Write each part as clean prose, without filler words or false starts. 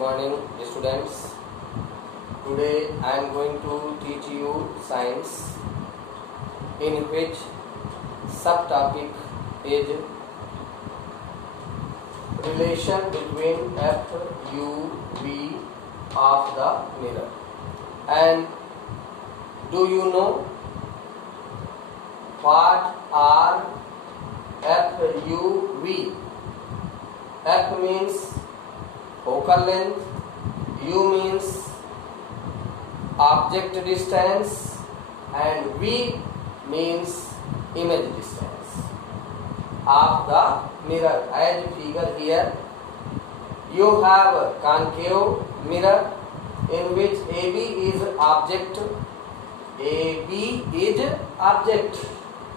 morning, students. Today I am going to teach you science, in which subtopic is relation between F, U, V of the mirror. And do you know what are F, U, V? F means focal length, U means object distance, and V means image distance of the mirror. As figure here, you have a concave mirror in which AB is object,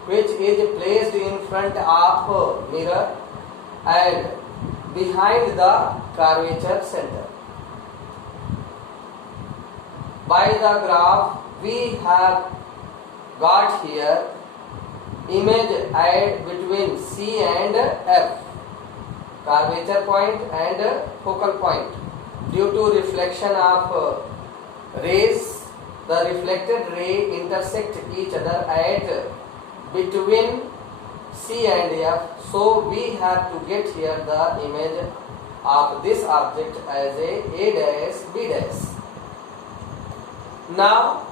which is placed in front of mirror and behind the curvature center. By the graph we have got here image at between C and F, curvature point and focal point. Due to reflection of rays, the reflected ray intersect each other at between C and F, so we have to get here the image of this object as a dash, B dash. Now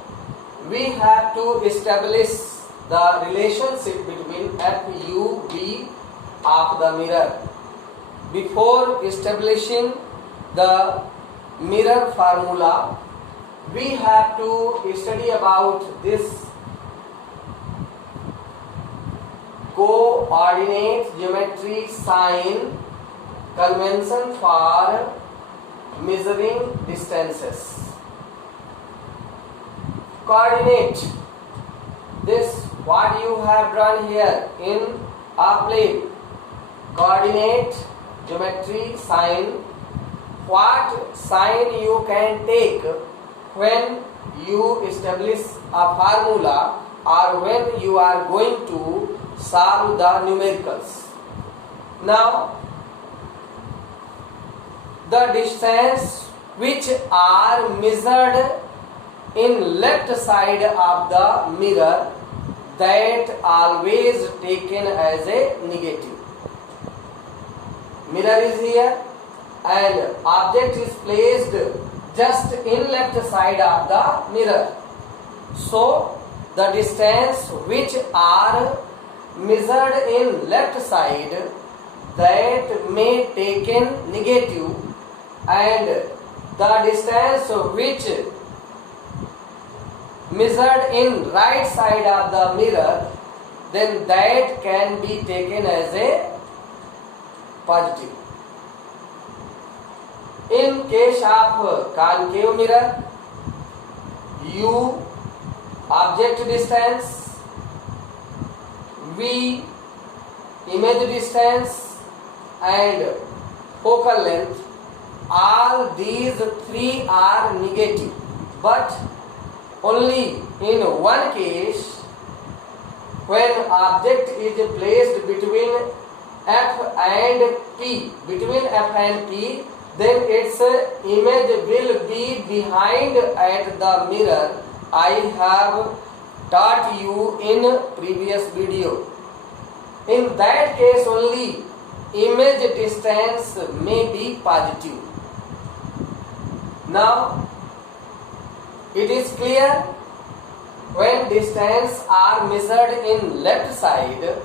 we have to establish the relationship between F, U, V of the mirror. Before establishing the mirror formula, we have to study about this coordinate geometry sign convention for measuring distances. Coordinate, this what you have drawn here in a plane. Coordinate geometry sign, what sign you can take when you establish a formula or when you are going to solve the numericals. Now, the distance which are measured in left side of the mirror, that always taken as a negative. Mirror is here and object is placed just in left side of the mirror. So, the distance which are measured in left side, that may taken negative, and the distance which measured in right side of the mirror, then that can be taken as a positive. In case of concave mirror, U object distance, V image distance, and focal length, all these three are negative, but only in one case, when object is placed between F and P, then its image will be behind at the mirror. I have taught you in previous video. In that case only, image distance may be positive. Now, it is clear, when distance are measured in left side,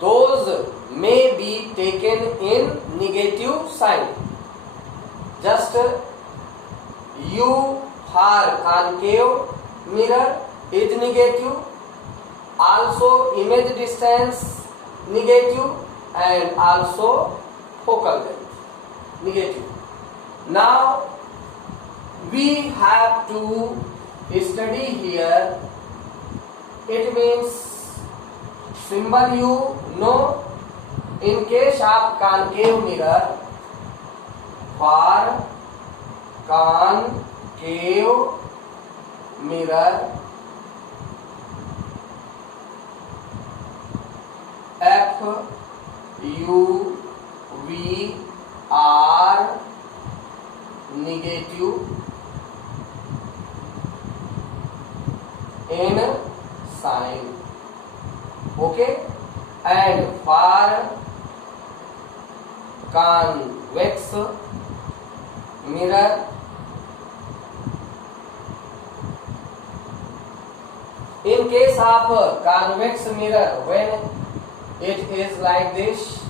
those may be taken in negative sign. Just U for concave mirror is negative, also image distance negative, and also focal length negative. Now we have to study here, it means symbol U know. In case of concave mirror, for concave mirror, F, U, V are negative in sign. Okay, and for convex mirror, in case of convex mirror, when it is like this,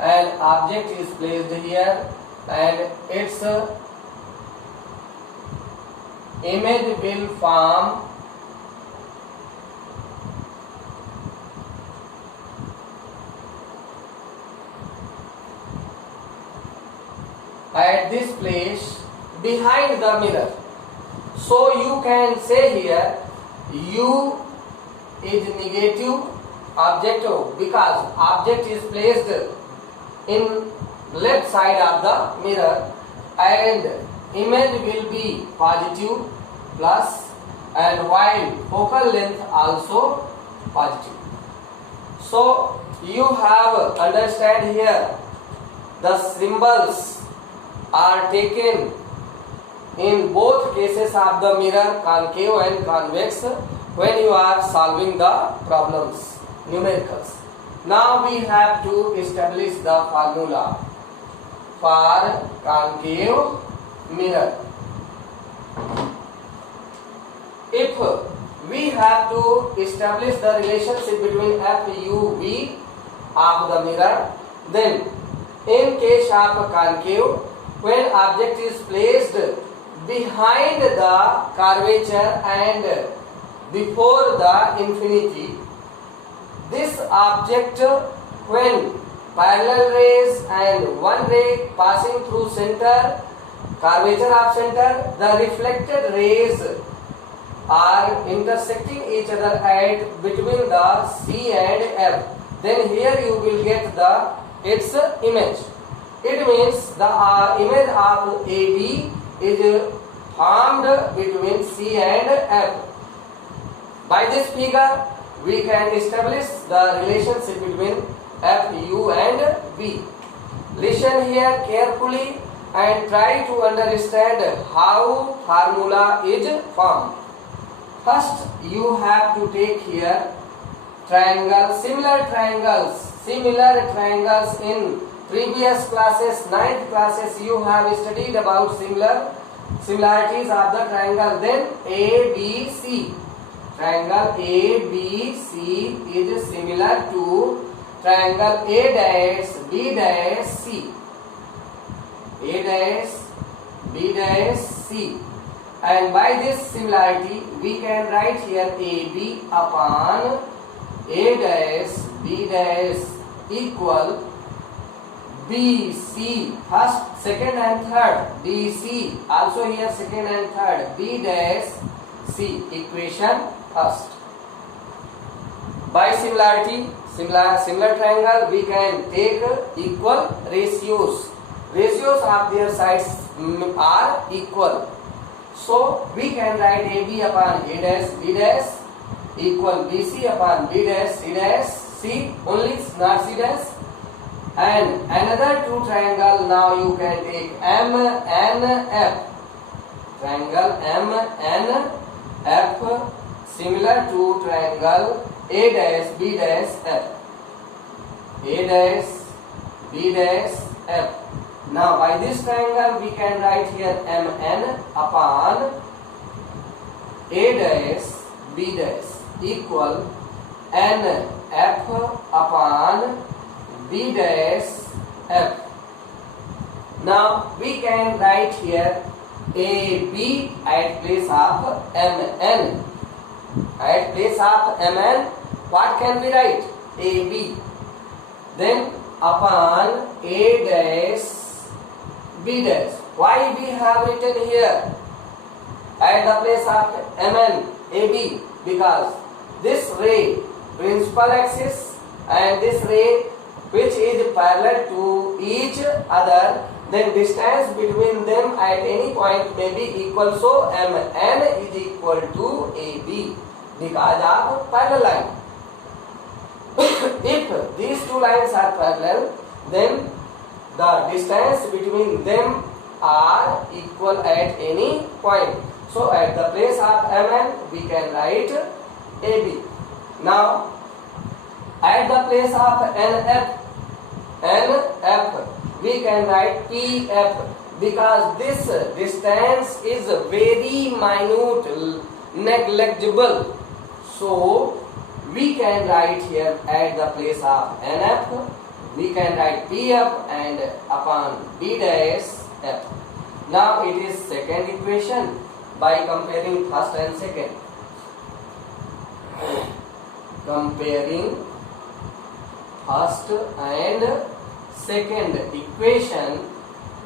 an object is placed here and its image will form at this place behind the mirror. So you can say here U is negative object because object is placed in left side of the mirror and image will be positive plus, and while focal length also positive. So you have understand here the symbols are taken in both cases of the mirror, concave and convex, when you are solving the problems, numericals. Now we have to establish the formula for concave mirror. If we have to establish the relationship between F, U, V of the mirror, then in case of concave, when object is placed behind the curvature and before the infinity, this object, when parallel rays and one ray passing through center, curvature of center, the reflected rays are intersecting each other at between the C and F. Then here you will get the its image. It means the image of AB is formed between C and F. By this figure, we can establish the relationship between F, U and V. Listen here carefully and try to understand how formula is formed. First, you have to take here triangle, similar triangles in previous classes, 9th classes, you have studied about similarities of the triangle. Then ABC, triangle ABC is similar to triangle A dash B dash C, A dash B dash C, and by this similarity we can write here AB upon A dash B dash equal BC, first, second and third, BC, also here second and third, B dash C, equation first. By similarity, similar triangle, we can take equal ratios. Ratios of their sides are equal. So we can write AB upon A dash B dash equal BC upon B dash C dash C, only not C dash. And another two triangle, now you can take MNF, triangle MNF, similar to triangle A dash B dash F, A dash B dash F. Now by this triangle we can write here MN upon A dash B dash equal NF upon B dash F. Now we can write here AB at place of MN. At place of MN, what can we write? AB. Then upon A dash B dash. Why we have written here at the place of MN AB? Because this ray, principal axis, and this ray which is parallel to each other, then distance between them at any point may be equal. So MN is equal to AB because of parallel line. If these two lines are parallel, then the distance between them are equal at any point. So at the place of MN we can write AB. Now at the place of NF we can write PF, because this distance is very minute, negligible. So we can write here at the place of NF we can write PF and upon B dash F. Now it is second equation by comparing first and second. Comparing first and second equation,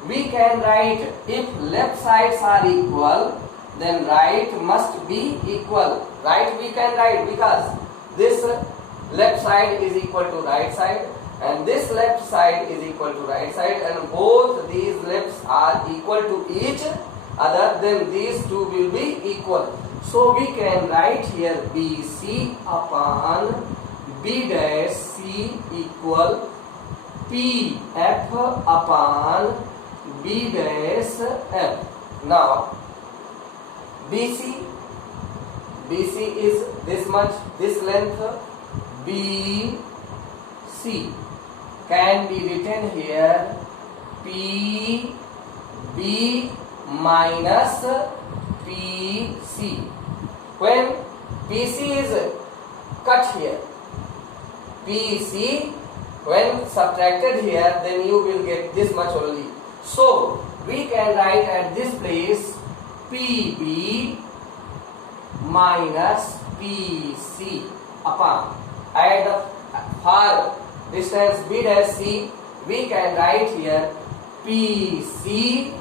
we can write, if left sides are equal, then right must be equal. Right we can write because this left side is equal to right side and this left side is equal to right side, and both these lefts are equal to each other, then these two will be equal. So we can write here BC upon B dash C equal PF upon B dash F. Now BC is this much, this length BC can be written here PB minus PC. When PC is cut here, PC when subtracted here, then you will get this much only. So we can write at this place PB minus PC upon, at the far distance B dash C we can write here PC,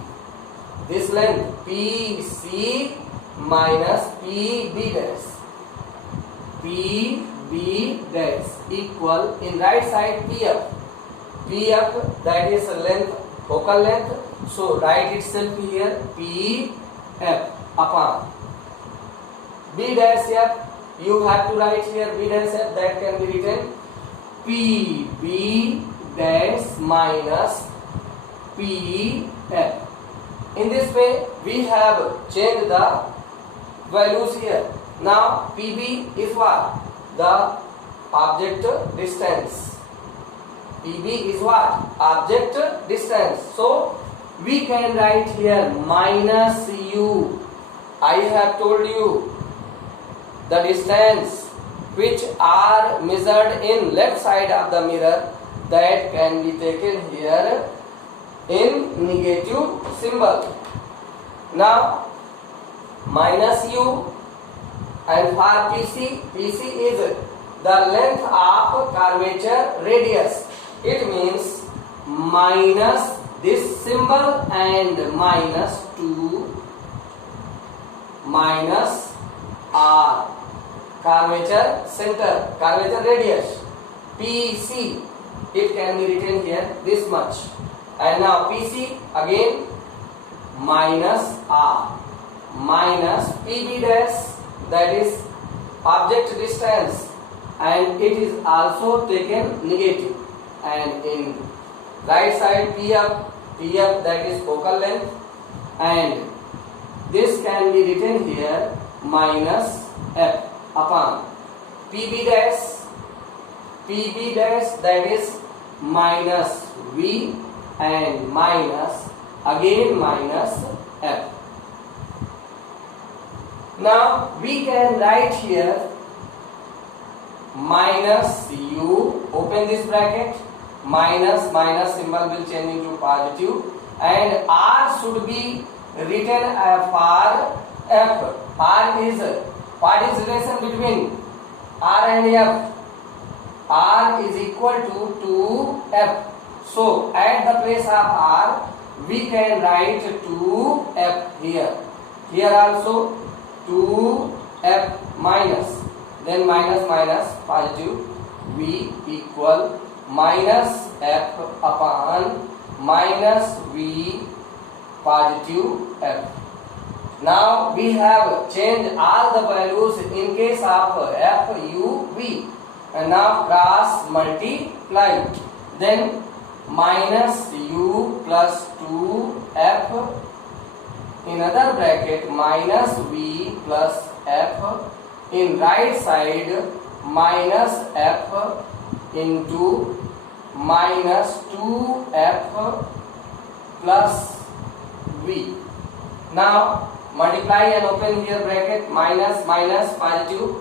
this length PC minus PB dash, PB dash equal, in right side PF, PF that is length, focal length, so write itself here PF upon B dash F, you have to write here B dash F, that can be written PB dash minus PF. In this way we have changed the values here. Now PB is what? The object distance. PB is what? Object distance. So we can write here minus U. I have told you the distance which are measured in left side of the mirror, that can be taken here in negative symbol. Now minus U, and for PC is the length of curvature radius. It means minus this symbol and minus 2 minus R, curvature center, curvature radius, PC, it can be written here this much. And now PC again minus R minus PB dash, that is object distance, and it is also taken negative, and in right side PF that is focal length, and this can be written here minus F upon PB dash that is minus V and minus again minus F. Now we can write here minus U, open this bracket, minus symbol will change into positive, and R should be written for F. R is, what is relation between R and F? R is equal to 2F. So at the place of R we can write 2F here. Here also 2F minus, then minus positive, V equal minus F upon minus V positive F. Now we have changed all the values in case of F, U, V, and now cross multiply. Then minus u plus 2f, in other bracket minus v plus f, in right side minus f into minus 2f plus v. Now multiply and open here bracket, minus minus positive,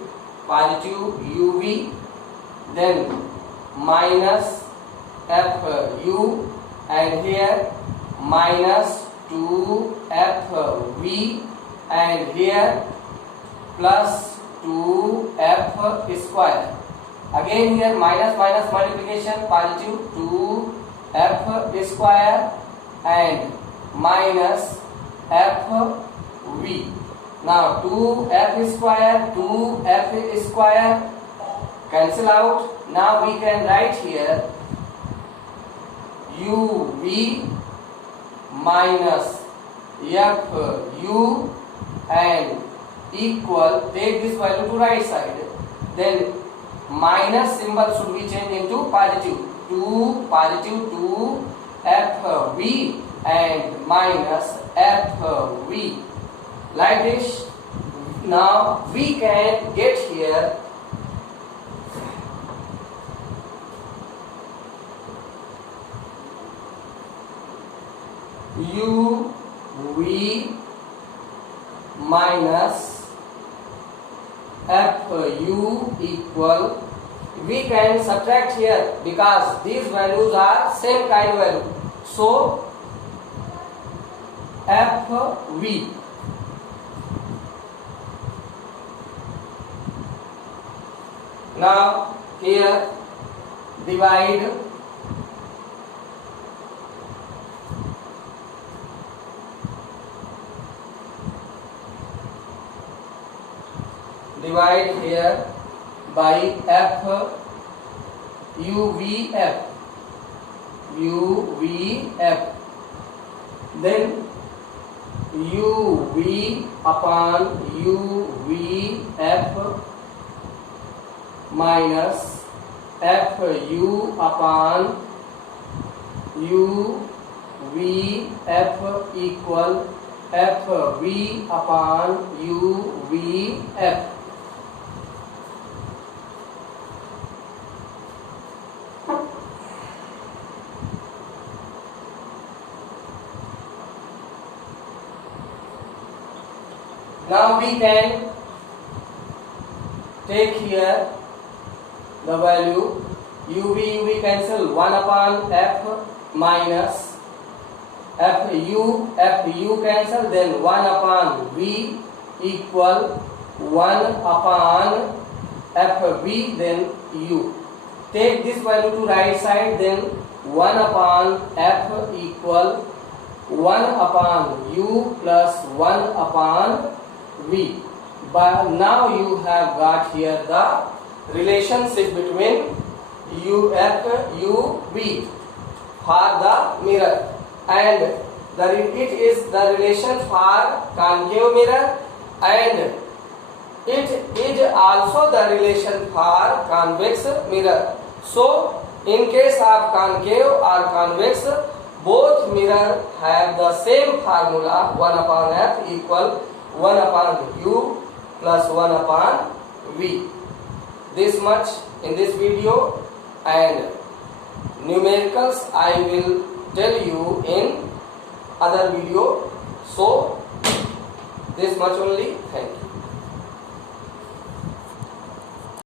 positive uv, then minus f u, and here minus 2f v, and here plus 2f square. Again here minus minus multiplication, positive 2f square and minus f v. Now 2f square cancel out. Now we can write here uv minus fu and equal, take this value to right side, then minus symbol should be changed into positive 2 f v and minus f v, like this. Now we can get here u v minus fu equal, we can subtract here because these values are same kind of value, so fv now here divide here by f uvf, then uv upon uvf minus fu upon uvf equal fv upon uvf. Now we can take here the value uv cancel, 1 upon f minus fu cancel, then 1 upon v equal 1 upon fv, then u. Take this value to right side, then 1 upon f equal 1 upon u plus 1 upon v. But now you have got here the relationship between uv for the mirror, and it is the relation for concave mirror, and it is also the relation for convex mirror. So in case of concave or convex, both mirror have the same formula, 1 upon f equal 1 upon u plus 1 upon v. This much in this video, and numericals I will tell you in other video. So this much only. Thank you.